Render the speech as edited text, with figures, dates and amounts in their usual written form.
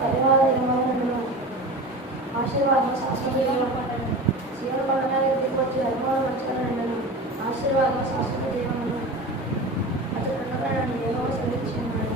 పరివార నిర్మాణంలో ఆశీర్వాదం శాశ్వత జీవన పథకానికి దిగొచ్చి అనుభవం వచ్చానను ఆశీర్వాదం శాశ్వత జీవనము అతను ఏమో చెల్లించున్నాడు.